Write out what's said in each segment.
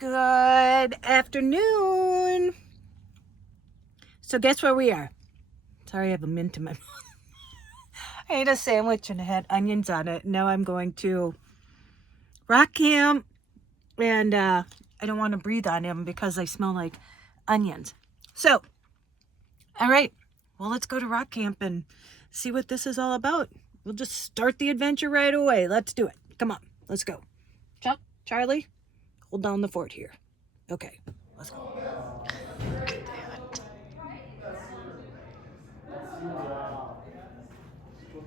Good afternoon. So guess where we are? Sorry, I have a mint in my mouth. I ate a sandwich and it had onions on it. Now I'm going to rock camp, and I don't want to breathe on him because I smell like onions. So, all right, well, let's go to rock camp and see what this is all about. We'll just start the adventure right away. Let's do it. Come on, let's go. Chuck, Charlie, hold down the fort here. Okay, let's go.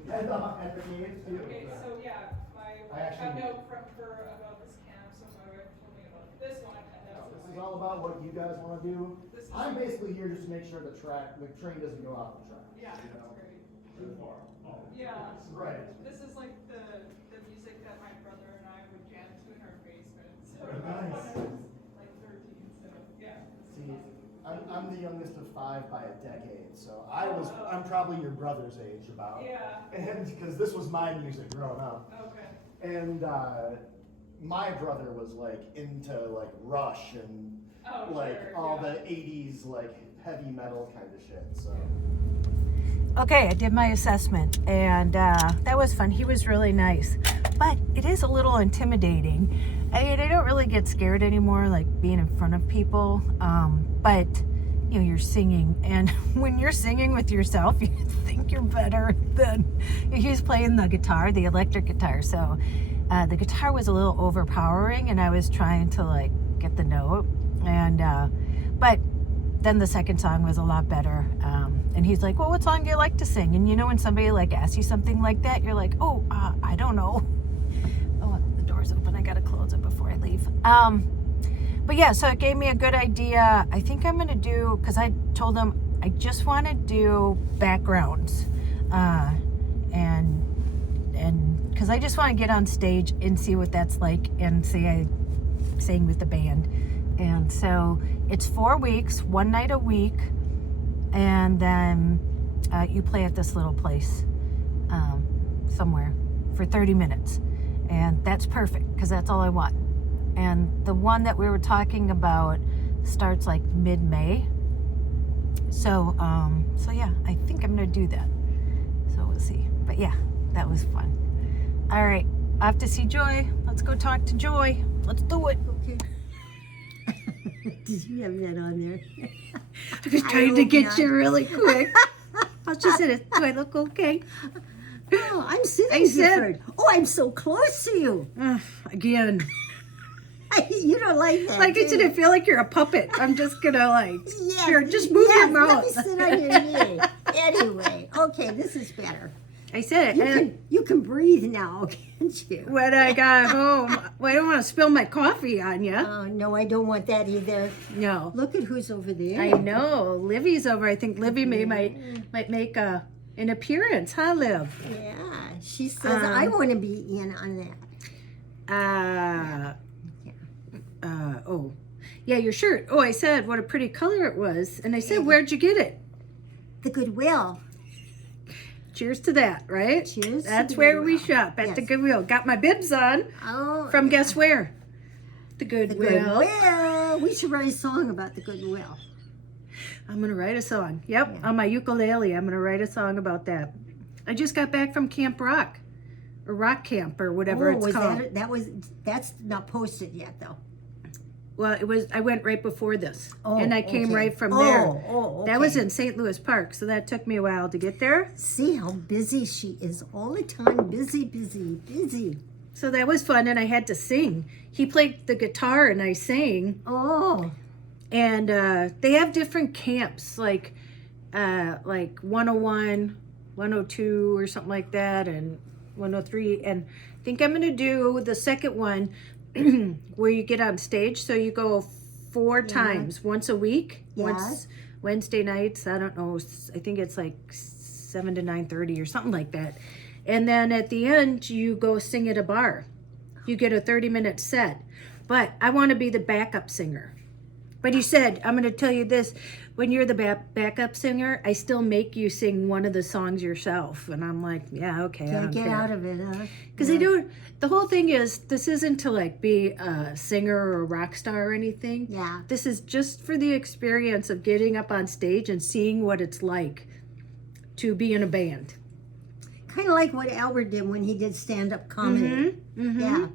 Okay, so yeah, my wife found out from her about this camp, so my wife told me about this one, and that's This is all about what you guys want to do. I'm basically here just to make sure the train doesn't go off the track. Yeah, that's great. Yeah. Right. This is like the music that my brother and I would jam to in our basement. So Nice. when I was like 13, so yeah. See, I'm the youngest of 5 by a decade, so I'm probably your brother's age about. Yeah. And because this was my music growing up. Okay. And my brother was like into like Rush and all the 80s like heavy metal kind of shit. So. Okay, I did my assessment, and that was fun. He was really nice, but it is a little intimidating. I don't really get scared anymore, like being in front of people. But you know, you're singing, and when you're singing with yourself, you think you're better than. He's playing the guitar, the electric guitar, so the guitar was a little overpowering, and I was trying to like get the note, and but then the second song was a lot better. And he's like, well, what song do you like to sing? And you know, when somebody like asks you something like that, you're like, oh, I don't know. Oh, the door's open. I got to close it before I leave. But yeah, so it gave me a good idea. I think I'm going to do, because I told him I just want to do backgrounds. And because I just want to get on stage and see what that's like and say I sang with the band. And so it's 4 weeks, 1 night a week. And then you play at this little place somewhere for 30 minutes. And that's perfect because that's all I want. And the one that we were talking about starts like mid-May. So yeah, I think I'm going to do that. So we'll see. But yeah, that was fun. All right, off to see Joy. Let's go talk to Joy. Let's do it. Okay. Did you have that on there? I was trying to get you really quick. I just said, do I look okay? Oh, I'm sitting different. Oh, I'm so close to you. Again. You don't like that. Like I said, I feel like you're a puppet. I'm just gonna like, yes, here, just move your Let mouth. me sit on your knee. Anyway, okay, this is better. I said it. You can breathe now, can't you? When I got home, well, I don't want to spill my coffee on you. Oh, no, I don't want that either. No. Look at who's over there. I know. Livy's over. I think Livy might make an appearance, huh, Liv? Yeah, she says I want to be in on that. Oh. Yeah, your shirt. Oh, I said what a pretty color it was. And I said, where'd you get it? The Goodwill. Cheers to that, right? Cheers. That's where we shop, at the Goodwill. Got my bibs on from guess where? The Goodwill. The Goodwill. We should write a song about the Goodwill. I'm going to write a song. Yep, on my ukulele. I'm going to write a song about that. I just got back from Camp Rock, or Rock Camp, or whatever it's called. That's not posted yet, though. Well, it was. I went right before this, Oh, and I came okay. right from there. Okay. That was in St. Louis Park, so that took me a while to get there. See how busy she is all the time. Busy, busy, busy. So that was fun, and I had to sing. He played the guitar, and I sang. Oh. And they have different camps, like 101, 102, or something like that, and 103. And I think I'm going to do the second one where you get on stage. So you go 4 times, once a week. Yeah. Once Wednesday nights. I don't know. I think it's like 7 to 9:30 or something like that. And then at the end, you go sing at a bar. You get a 30-minute set. But I want to be the backup singer. But he said, I'm going to tell you this, when you're the backup singer, I still make you sing one of the songs yourself. And I'm like, yeah, okay. Can't get out of it, huh? Because they do, the whole thing is, this isn't to like be a singer or a rock star or anything. Yeah. This is just for the experience of getting up on stage and seeing what it's like to be in a band. Kind of like what Albert did when he did stand-up comedy. Yeah.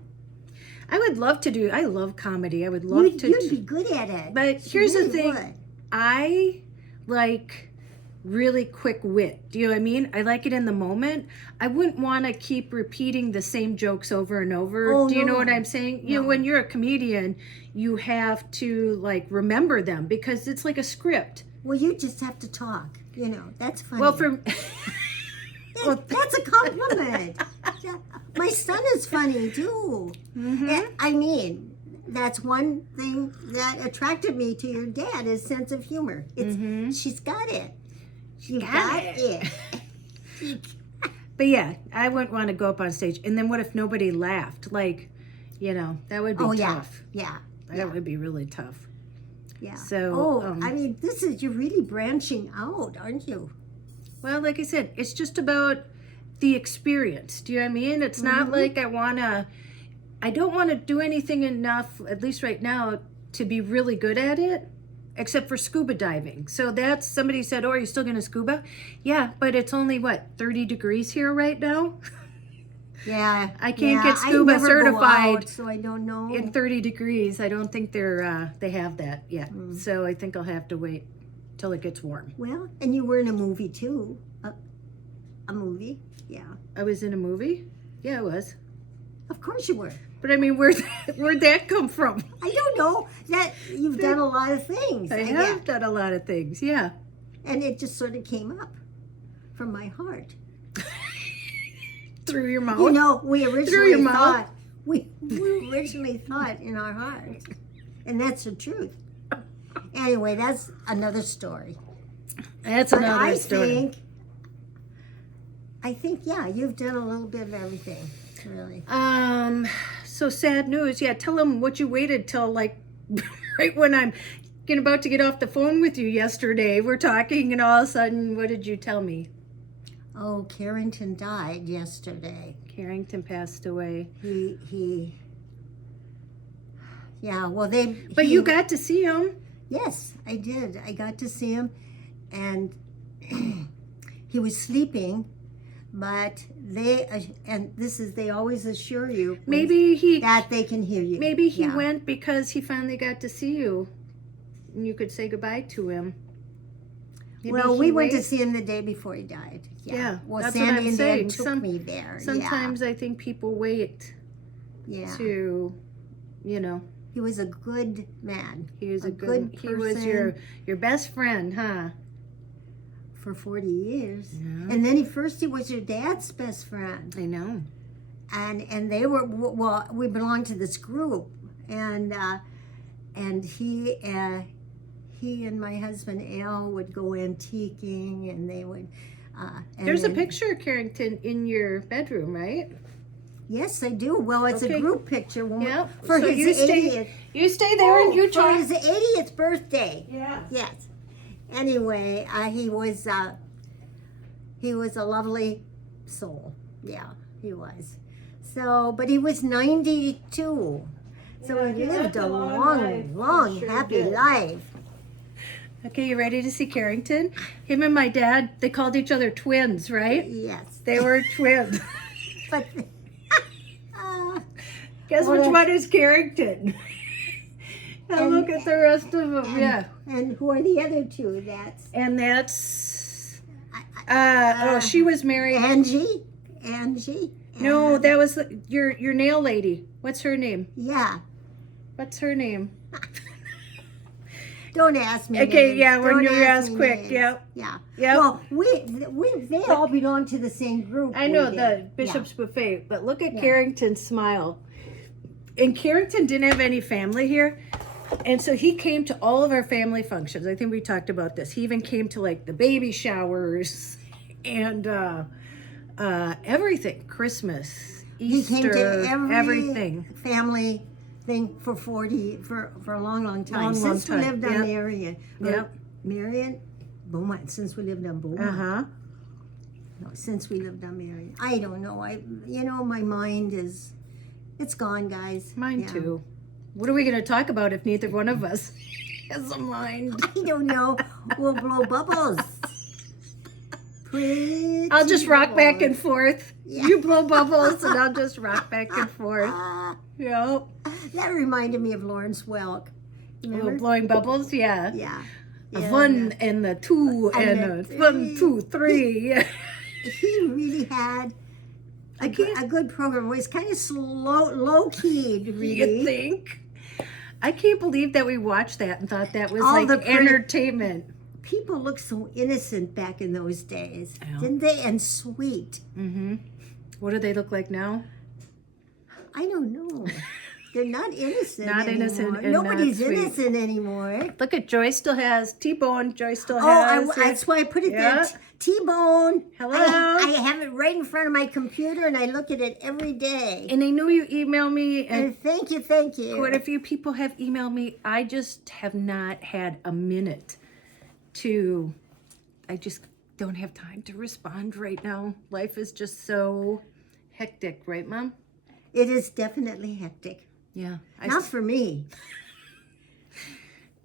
I would love to do, I love comedy. I would love to. You'd be good at it. But You here's the really thing. would. I like really quick wit. Do you know what I mean? I like it in the moment. I wouldn't want to keep repeating the same jokes over and over. Oh, Do you know no. what I'm saying? You know, when you're a comedian, you have to like remember them because it's like a script. Well, you just have to talk. You know, that's funny. Well, for That's a compliment. My son is funny too. I mean, that's one thing that attracted me to your dad, his sense of humor. It's she's got it. She got it. But yeah, I wouldn't want to go up on stage. And then what if nobody laughed? Like, you know, that would be tough. Yeah. That would be really tough. Yeah. So, I mean, you're really branching out, aren't you? Well, like I said, it's just about the experience. Do you know what I mean? It's not like I don't want to do anything enough, at least right now, to be really good at it, except for scuba diving. So that's, somebody said, oh, are you still going to scuba? Yeah, but it's only, 30 degrees here right now? Yeah. I can't get scuba I never certified go out, so I don't know. in 30 degrees. I don't think they have that yet. So I think I'll have to wait till it gets warm. Well, and you were in a movie too. A movie? Yeah. I was in a movie? Yeah, I was. Of course you were. But I mean, where'd that come from? I don't know. That you've done a lot of things. I have done a lot of things, yeah. And it just sort of came up from my heart. Through your mouth? You know, we your originally mouth? thought we originally thought in our hearts. And that's the truth. Anyway, that's another story. That's But another story. I think, yeah, you've done a little bit of everything, really. So sad news. Yeah, tell them what you waited till like right when I'm about to get off the phone with you yesterday. We're talking and all of a sudden, what did you tell me? Oh, Carrington died yesterday. Carrington passed away. Yeah, well, But you got to see him. Yes, I did. I got to see him, and he was sleeping, but they always assure you that they can hear you. Maybe he went because he finally got to see you, and you could say goodbye to him. Maybe Well, he we went to waited. see him the day before he died. Yeah, Well, that's what Sandy I'm and saying. Dad took me there. Sometimes I think people wait to, you know. He was a good man. He was a good He was person. your best friend, huh? For 40 years. Yeah. And then he was your dad's best friend. I know. And they were, well, we belonged to this group. And he and my husband Al would go antiquing, and they would. There's a picture of Carrington in your bedroom, right? Yes, I do. Well, it's a group picture. Yeah. For So his 80th. You stay there and you for talk. his 80th birthday. Yeah. Yes. Anyway, he was a lovely soul. Yeah, he was. So, but he was 92. So he lived a long, happy life. Okay, you ready to see Carrington? Him and my dad, they called each other twins, right? Yes. They were twins. But Guess which one is Carrington? And look at the rest of them. Yeah. And who are the other two? That's she was married. Angie. No, that was your nail lady. What's her name? Yeah. What's her name? Don't ask me. Okay, names. yeah, when Don't you ask me quick, names. yep. Yeah. Yep. Well, they all belong to the same group. I know, we the did. Bishop's Buffet, but look at Yeah. Carrington's smile. And Carrington didn't have any family here. And so he came to all of our family functions. I think we talked about this. He even came to like the baby showers and everything. Christmas, Easter, He came to every everything. family thing for a long time. Long Since we time. lived on Yep. Marion. Yep. Marion? Beaumont. Since we lived on Beaumont. Uh-huh. No, since we lived on Marion. I don't know. My mind is, it's gone, guys. Mine Yeah. too. What are we going to talk about if neither one of us has a mind? I don't know. We'll blow bubbles. Pretty I'll just rock back and bubbles. forth. Yeah. You blow bubbles and I'll just rock back and forth. Yep. That reminded me of Lawrence Welk. Remember? Oh, blowing bubbles? Yeah. Yeah. A Yeah, one and the two And and the a 1, 2, 3. He really had a good program. It was kind of low-keyed, really. You think? I can't believe that we watched that and thought that was All like the pretty- entertainment. People looked so innocent back in those days, Yeah. didn't they? And sweet. Mm-hmm. What do they look like now? I don't know. They're not innocent Not anymore. innocent and Nobody's not sweet. innocent anymore. Look at Joy still has T-bone. Joy still Oh, has. that's why I put it Yeah. there. T-bone. Hello? I have it right in front of my computer, and I look at it every day. And I know you email me, and And thank you. quite a few people have emailed me. I just have not had a minute to. I just don't have time to respond right now. Life is just so hectic, right, Mom? It is definitely hectic. Yeah. Not for me.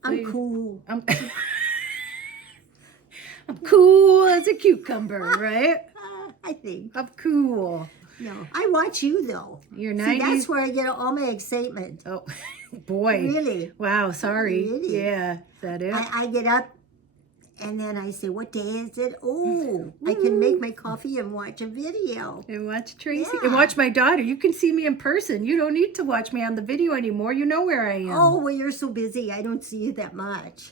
I'm Please. cool. I'm cool as a cucumber, right? I think. I'm cool. No, I watch you though. You're See, 90s. that's where I get all my excitement. Oh, boy. Really. Wow, sorry. Really? Yeah, is that it? I get up and then I say, what day is it? Oh, I can make my coffee and watch a video. And watch Tracey. Yeah. And watch my daughter. You can see me in person. You don't need to watch me on the video anymore. You know where I am. Oh, well, you're so busy. I don't see you that much.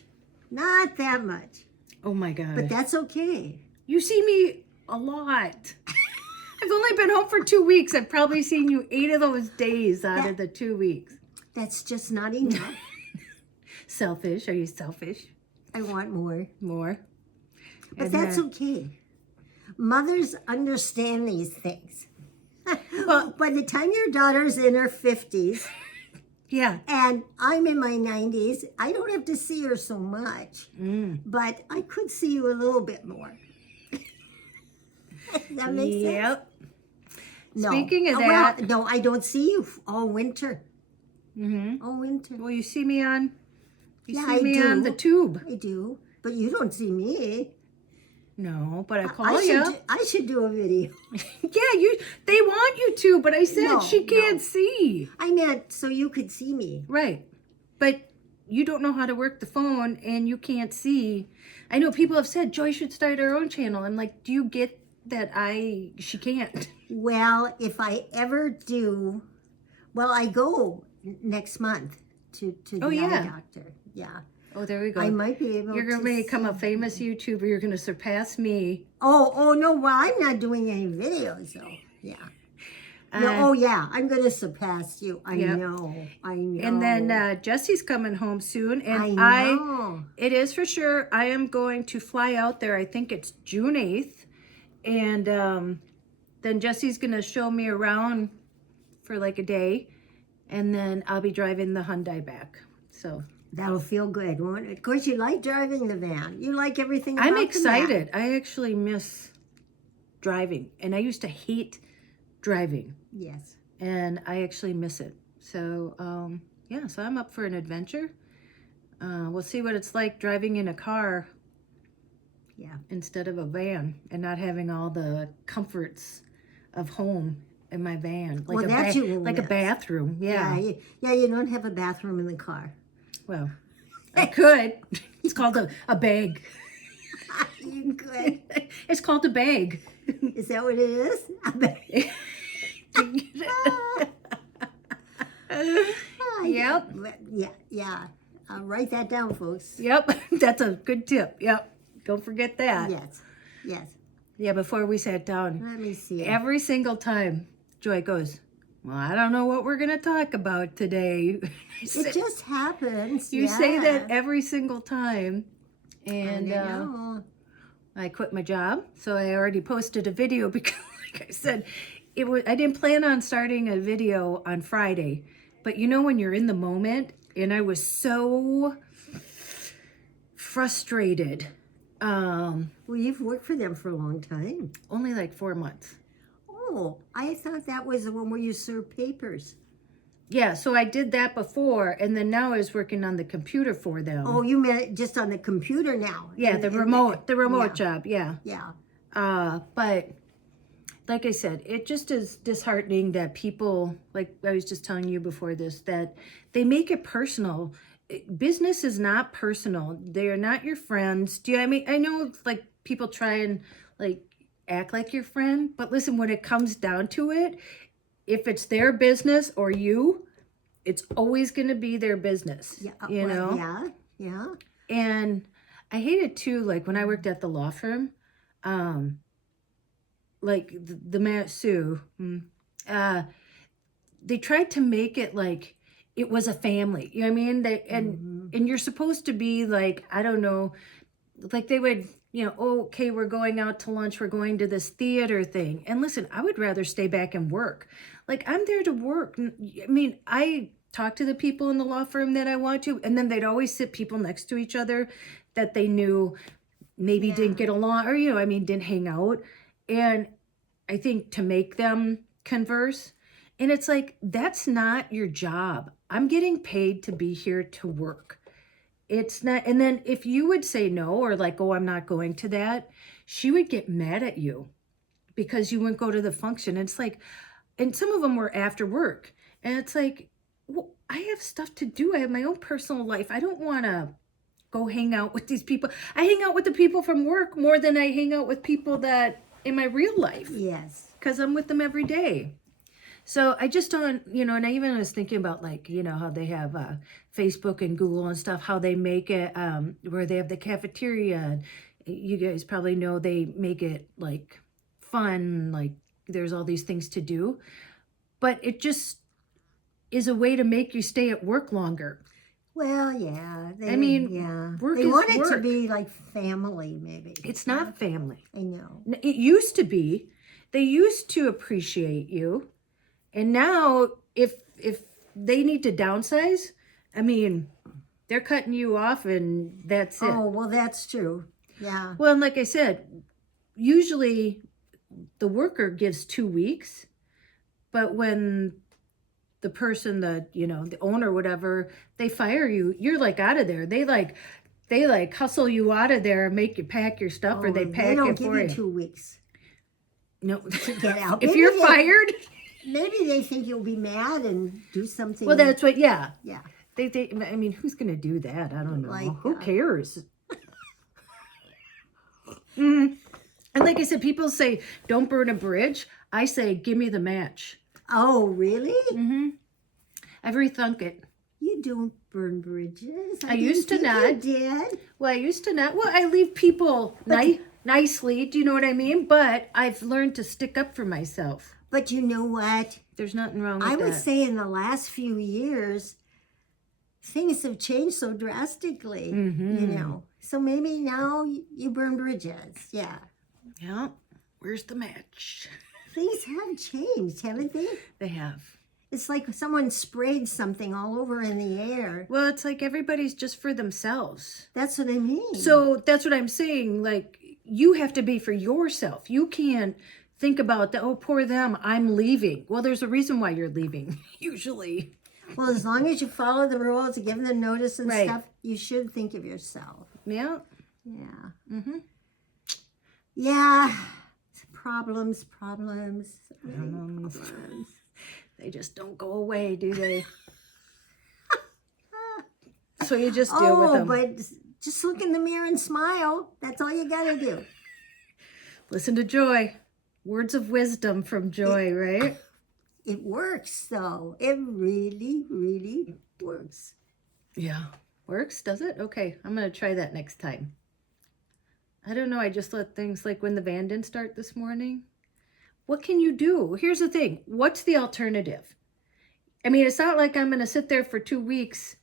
Not that much. Oh my God. But that's okay. You see me a lot. I've only been home for 2 weeks. I've probably seen you 8 of those days out of the 2 weeks. That's just not enough. Selfish. Are you selfish? I want more. More. But And that's then- okay. Mothers understand these things. Well- By the time your daughter's in her 50s Yeah. and I'm in my 90s, I don't have to see her so much. Mm. But I could see you a little bit more. Does that make sense? Yep. No. Speaking of Well, that- no, I don't see you all winter. Mm-hmm. All winter. Well, you see me on. You Yeah, see I me on do. the tube. I do. But you don't see me. No, but I call I you. should do a video. Yeah, you. They want you to, but I said No, she can't no. see. I meant so you could see me. Right, but you don't know how to work the phone, and you can't see. I know people have said Joy should start her own channel. I'm like, do you get that? She can't. Well, if I ever do, well, I go next month to the Oh, eye yeah. doctor. Yeah. Oh, there we go. I might be able You're gonna to become a see- famous YouTuber. You're gonna surpass me. Oh, no, well, I'm not doing any videos, though. Yeah. No, oh, yeah, I'm going to surpass you. I Yep. know. And then Jesse's coming home soon, and I know. it is for sure. I am going to fly out there. I think it's June 8th, and then Jesse's gonna show me around for like a day, and then I'll be driving the Hyundai back. So That'll feel good, won't it? Of course, you like driving the van. You like everything about I'm the van. excited. I actually miss driving, and I used to hate driving, Yes. and I actually miss it. So yeah, so I'm up for an adventure. We'll see what it's like driving in a car Yeah. instead of a van, and not having all the comforts of home in my van, like Well, that you will like a miss. bathroom. Yeah. You don't have a bathroom in the car. Well, I could. It's called a bag. You could. It's called a bag. Is that what it is? I bet. Yep. Yeah. Write that down, folks. Yep. That's a good tip. Yep. Don't forget that. Yes. Yeah, before we sat down, Let me see. every single time Joy goes, well, I don't know what we're going to talk about today. It just happens. You yeah. say that every single time. And I know. I quit my job, so I already posted a video because, like I said, I didn't plan on starting a video on Friday, But you know, when you're in the moment, and I was so frustrated. Well, you've worked for them for a long time. Only like 4 months. Oh, I thought that was the one where you served papers. Yeah, so I did that before, and then now I was working on the computer for them. Oh, you meant just on the computer now? Yeah, the remote job, yeah. Yeah. But like I said, it just is disheartening that people, like I was just telling you before this, that they make it personal. Business is not personal. They are not your friends. Do you know what I mean? I know like people try and like act like your friend, but listen, when it comes down to it, if it's their business or you, it's always going to be their business. Yeah. You know? Yeah. Yeah. And I hate it too, like when I worked at the law firm, like the man Sue, they tried to make it like it was a family. You know what I mean? They and you're supposed to be like, I don't know, like they would, you know, oh, okay, we're going out to lunch, we're going to this theater thing. And listen, I would rather stay back and work. Like I'm there to work. I mean, I talk to the people in the law firm that I want to, and then they'd always sit people next to each other that they knew maybe didn't get along, or, you know, I mean, didn't hang out. And I think to make them converse, and it's like, that's not your job. I'm getting paid to be here to work. It's not. And then if you would say no, or like, oh, I'm not going to that, she would get mad at you because you wouldn't go to the function. And it's like, and some of them were after work. And it's like, well, I have stuff to do. I have my own personal life. I don't want to go hang out with these people. I hang out with the people from work more than I hang out with people that in my real life. Yes. Because I'm with them every day. So I just don't, you know, and I even was thinking about like, you know, how they have Facebook and Google and stuff, how they make it where they have the cafeteria. And you guys probably know they make it like fun, like there's all these things to do. But it just is a way to make you stay at work longer. Well, yeah. I mean, yeah. work They is want it work. to be like family, maybe. It's not family. I know. It used to be. They used to appreciate you. And now if they need to downsize, I mean, they're cutting you off and that's it. Oh, well, that's true. Yeah. Well, and like I said, usually the worker gives 2 weeks, but when the person that, you know, the owner, whatever, they fire you, you're like out of there. They like hustle you out of there and make you pack your stuff, or they pack They don't it give for you you. 2 weeks. No. To get out. If Maybe you're they- fired. Maybe they think you'll be mad and do something. Well, that's what, yeah. Yeah. They I mean, who's going to do that? I don't know. Like, Who cares? And like I said, people say, don't burn a bridge. I say, give me the match. Oh, really? Mm-hmm. I've rethunk it. You don't burn bridges. I used to didn't not. think you did. Well, I used to not. Well, I leave people nicely. Do you know what I mean? But I've learned to stick up for myself. But you know what? There's nothing wrong with I that. would say in the last few years, things have changed so drastically, you know. So maybe now you burn bridges. Yeah. Yeah. Where's the match? Things have changed, haven't they? They have. It's like someone sprayed something all over in the air. Well, it's like everybody's just for themselves. That's what I mean. So that's what I'm saying. Like, you have to be for yourself. You can't think about that, oh, poor them, I'm leaving. Well, there's a reason why you're leaving, usually. Well, as long as you follow the rules and give them notice and Right. stuff, you should think of yourself. Yeah. Yeah. Mm-hmm. Yeah. Problems. They just don't go away, do they? So you just deal with them. But just look in the mirror and smile. That's all you got to do. Listen to Joy. Words of wisdom from Joy, right? It works, though. It really, really works. Yeah. Works, does it? Okay, I'm going to try that next time. I don't know. I just let things like when the van didn't start this morning. What can you do? Here's the thing. What's the alternative? I mean, it's not like I'm going to sit there for 2 weeks,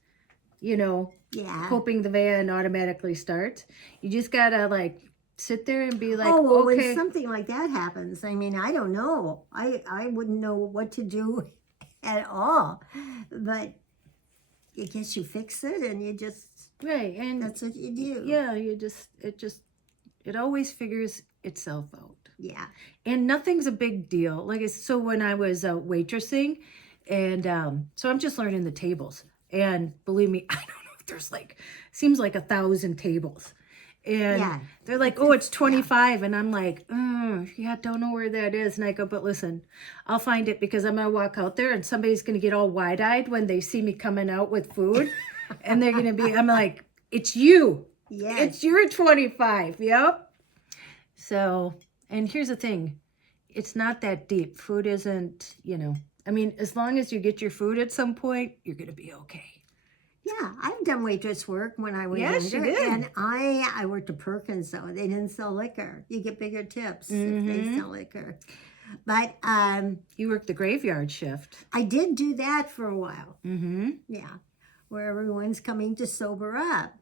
you know, hoping the van automatically starts. You just got to like sit there and be like, When okay. something like that happens, I mean, I don't know. I wouldn't know what to do at all. But I guess you fix it and you just, Right, and that's what you do. yeah, it always figures itself out. Yeah. And nothing's a big deal. So when I was waitressing, and so I'm just learning the tables. And believe me, I don't know if there's seems like 1,000 tables. And Yeah. they're like, oh, it's 25. And I'm like, yeah, don't know where that is. And I go, but listen, I'll find it, because I'm going to walk out there and somebody's going to get all wide-eyed when they see me coming out with food. And they're going to be, I'm like, it's you. Yes. It's your 25. Yep. So, and here's the thing. It's not that deep. Food isn't, I mean, as long as you get your food at some point, you're going to be okay. Yeah, I've done waitress work when I was Yes, younger. you did. And I worked at Perkins, though. They didn't sell liquor. You get bigger tips if they sell liquor. But You work the graveyard shift. I did do that for a while. Mm-hmm. Yeah, where everyone's coming to sober up.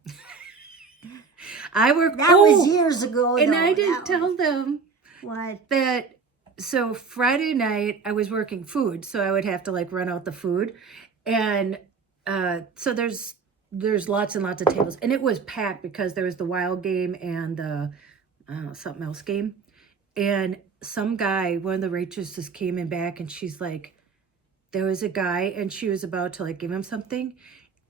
I work. That was years ago, and though. I didn't tell them What? that. So Friday night I was working food, so I would have to run out the food, and so there's lots and lots of tables, and it was packed because there was the wild game and the something else game, and some guy, one of the waitresses, came in back, and she's like, there was a guy, and she was about to give him something,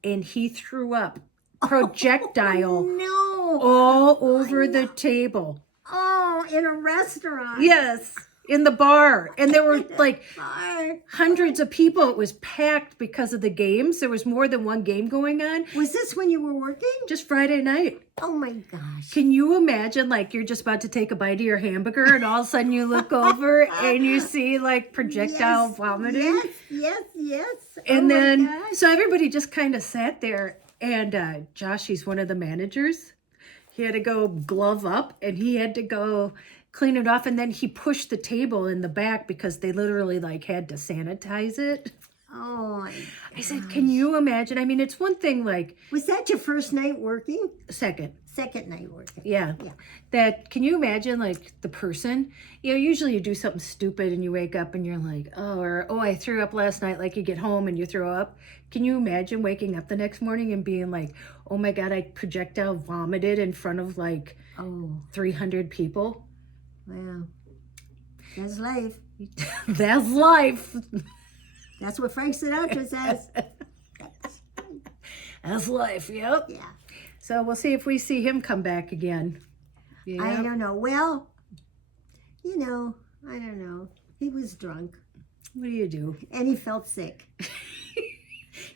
and he threw up projectile No. all over the table. Oh, in a restaurant. Yes, in the bar. And there were Bar. hundreds of people. It was packed because of the games. There was more than one game going on. Was this when you were working? Just Friday night. Oh my gosh. Can you imagine you're just about to take a bite of your hamburger and all of a sudden you look over and you see projectile vomiting? Yes. And oh then, my gosh. so everybody just kind of sat there, and Josh, he's one of the managers. He had to go glove up, and he had to go clean it off, and then he pushed the table in the back because they literally had to sanitize it. Oh my I said, can you imagine? I mean, it's one thing Was that your first night working? second. Second night working. Yeah. Yeah. That, can you imagine the person, usually you do something stupid and you wake up and you're like, oh, I threw up last night. You get home and you throw up. Can you imagine waking up the next morning and being like, oh my God, I projectile vomited in front of 300 people? Wow. That's life. That's life. That's what Frank Sinatra says. That's life. Yep. Yeah. So we'll see if we see him come back again. I Yeah. don't know. Well, I don't know. He was drunk What do you do? and he felt sick.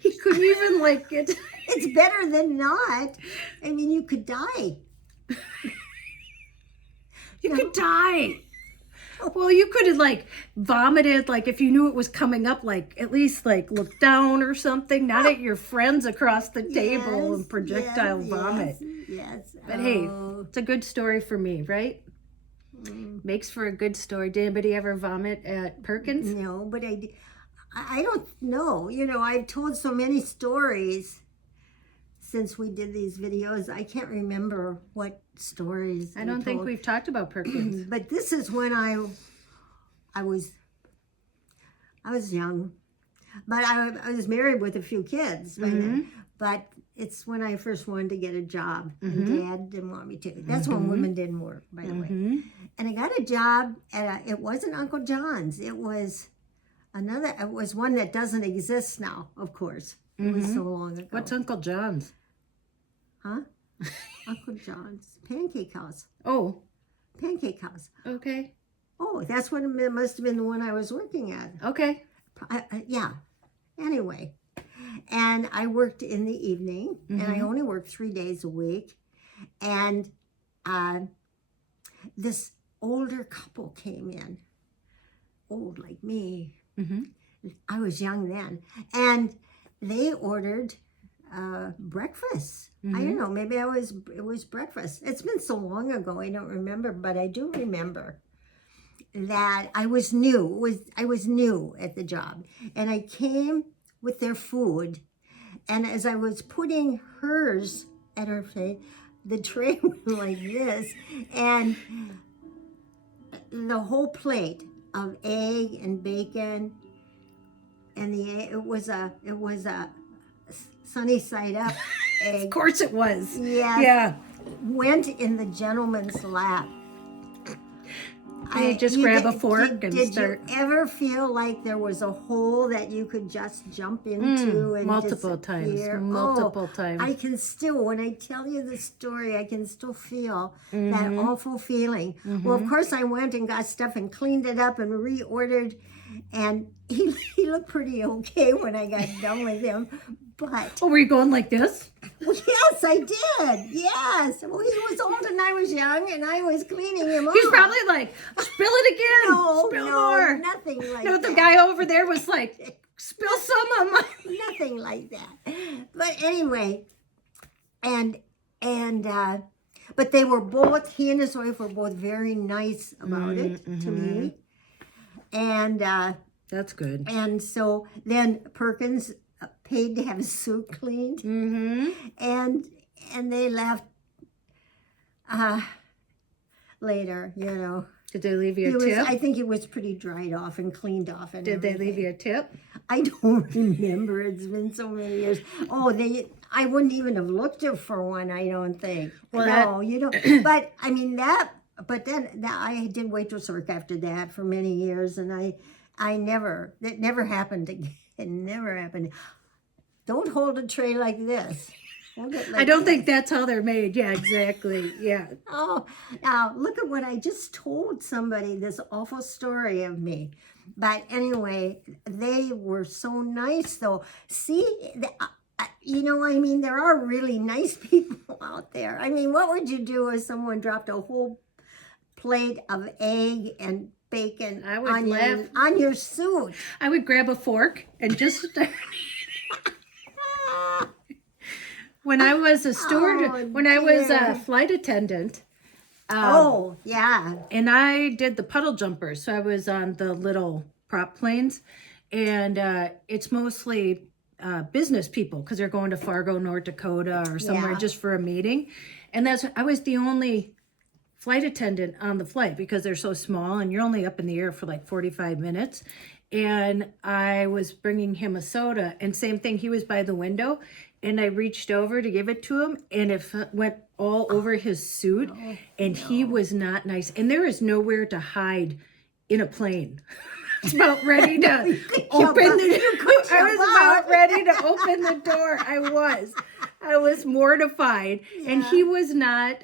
He couldn't even it. It's better than not. I mean, you could die. You could die. Well, you could have vomited, if you knew it was coming up, at least look down or something, not at your friends across the table and projectile vomit. Yes. But hey, Oh. it's a good story for me, right? Makes for a good story. Did anybody ever vomit at Perkins? No, but I don't know. I've told so many stories since we did these videos. I can't remember what stories. I don't think we've talked about Perkins. But this is when I was young, but I was married with a few kids by then. But it's when I first wanted to get a job, and Dad didn't want me to. That's when women didn't work, by the way. And I got a job at it wasn't Uncle John's. It was It was one that doesn't exist now, of course. It was so long ago. What's Uncle John's? Huh? Uncle John's Pancake House. Oh, Pancake House. okay. Oh, that's what it must have been the one I was working at. Okay. Yeah. Anyway, and I worked in the evening, and I only worked 3 days a week. And this older couple came in, old like me. I was young then, and they ordered breakfast. I don't know. Maybe it was breakfast. It's been so long ago, I don't remember, but I do remember that I was new. I was new at the job, and I came with their food, and as I was putting hers at her plate, the tray went like this, and the whole plate of egg and bacon and it was a sunny side up egg. Of course it was. Yes, Yeah. went in the gentleman's lap. You just grab a fork and did start. you ever feel like there was a hole that you could just jump into and multiple times. disappear? Multiple Oh, times. I can still, when I tell you the story, I can still feel that awful feeling. Well, of course, I went and got stuff and cleaned it up and reordered, and he looked pretty okay when I got done with him. But Oh, were you going like this? yes, I did. Yes. Well, he was old and I was young, and I was cleaning him up. He's probably like, spill it again. No, Spill no, more. nothing like No, that. the guy over there was like, spill some of mine. Nothing like that. But anyway, but they were both, he and his wife were both very nice about it to me. And That's good. and so then Perkins paid to have his suit cleaned, and they left later, you know. Did they leave you a tip? I think it was pretty dried off and cleaned off. And Did they leave everything. you a tip? I don't remember. It's been so many years. Oh, I wouldn't even have looked for one, I don't think. Well, no, you don't. But I mean but then I did waitress work after that for many years, and that never happened again. It never happened. Don't hold a tray like this. Hold it like I don't this. think that's how they're made. Yeah, exactly. Yeah. Oh, now look at what I just told somebody, this awful story of me. But anyway, they were so nice, though. See, you know, I mean, there are really nice people out there. I mean, what would you do if someone dropped a whole plate of egg and bacon I would laugh. on your suit? I would grab a fork and just start. When I was a steward, Oh, when I was dear. a flight attendant, Oh, yeah. and I did the puddle jumpers. So I was on the little prop planes, and it's mostly business people because they're going to Fargo, North Dakota, or somewhere Yeah. just for a meeting. And I was the only flight attendant on the flight because they're so small, and you're only up in the air for like 45 minutes. And I was bringing him a soda, and same thing. He was by the window, and I reached over to give it to him, and it went all over his suit, and he was not nice. And there is nowhere to hide in a plane. I was about ready to open I was about ready to open the door. I was mortified, and he was not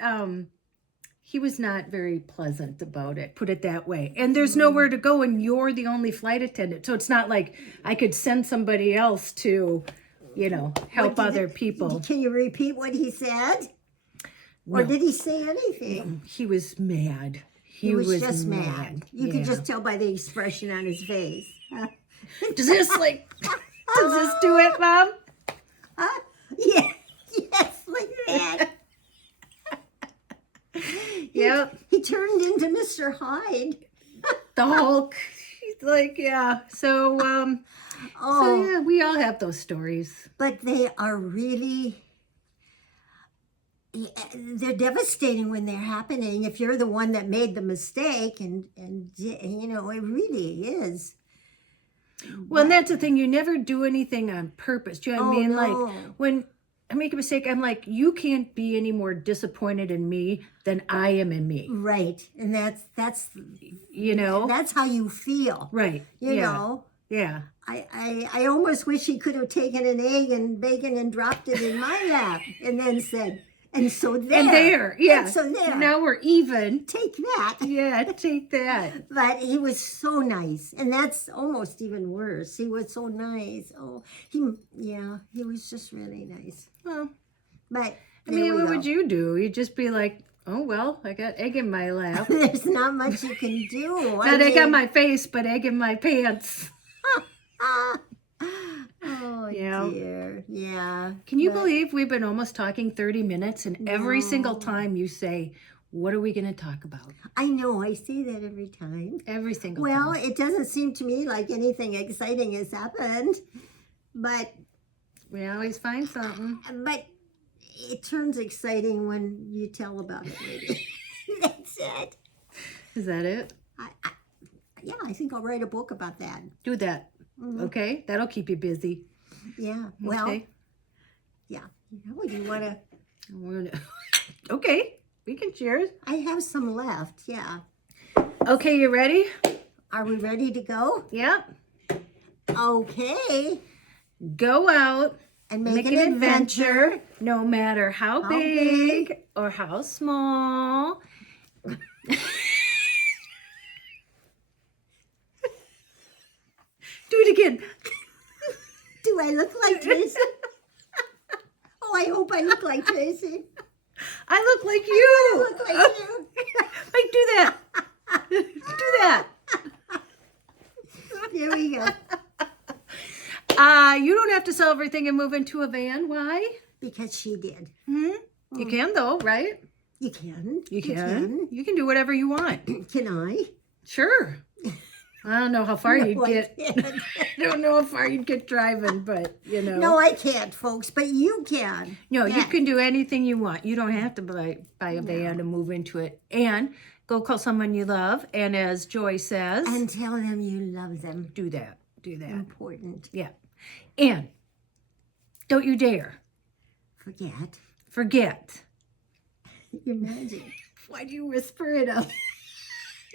very pleasant about it, put it that way. And there's nowhere to go, and you're the only flight attendant. So it's not like I could send somebody else to, help other people. Can you repeat what he said? Or No. did he say anything? He was mad. He was just mad. You could just tell by the expression on his face. Does this do it, Mom? Huh? Yeah, yes, like that. Yep. He turned into Mr. Hyde. The Hulk. He's like, yeah. So, so yeah, we all have those stories. But they are really, they're devastating when they're happening. If you're the one that made the mistake, and it really is. Well, and that's the thing. You never do anything on purpose. Do you know what I mean? no. Like, when I make a mistake, I'm like, you can't be any more disappointed in me than I am in me. Right, and that's that's how you feel. Right. You know. Yeah. I almost wish he could have taken an egg and bacon and dropped it in my lap and then said, and so there. And there. Yeah. And so there. Now we're even. Take that. Yeah, take that. But he was so nice. And that's almost even worse. He was so nice. Oh, he was just really nice. Well, But I mean, what would you do? You'd just be like, oh, well, I got egg in my lap. There's not much you can do. Not egg on my face, but egg in my pants. Oh, Yeah. dear. Yeah. Can you believe we've been almost talking 30 minutes, and every single No. time you say, what are we going to talk about? I know. I say that every time. Every single Well, time. it doesn't seem to me like anything exciting has happened, but We always find something. it turns exciting when you tell about it. Maybe. That's it. Is that it? I think I'll write a book about that. Do that. Okay, that'll keep you busy. Yeah. Well, Okay. yeah. You want to? Okay, we can cheers. I have some left. Yeah. Okay, you ready? Are we ready to go? Yep. Okay. Go out. And Make an adventure, no matter how big or how small. Do it again. Do I look like Tracey? Oh, I hope I look like Tracey. I look like you. I look like you. Like, do that. Do that. There we go. You don't have to sell everything and move into a van. Why? Because she did. You can though, right? You can. You can. You can do whatever you want. Can I? Sure. I don't know how far you'd I get. can't. I don't know how far you'd get driving, but you know. No, I can't, folks, but you can. No, you Yeah. can do anything you want. You don't have to buy a van and move into it. And go call someone you love. And as Joy says, And tell them you love them. do that. Do that. Important. Yeah. And don't you dare forget. Your magic. Why do you whisper it up?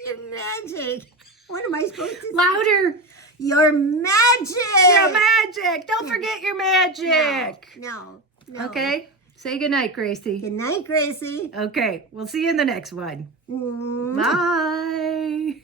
Your magic. What am I supposed to say? Louder. Your magic. Your magic. Don't forget your magic. No. Okay. Say goodnight, Gracie. Good night, Gracie. Okay. We'll see you in the next one. Mm. Bye.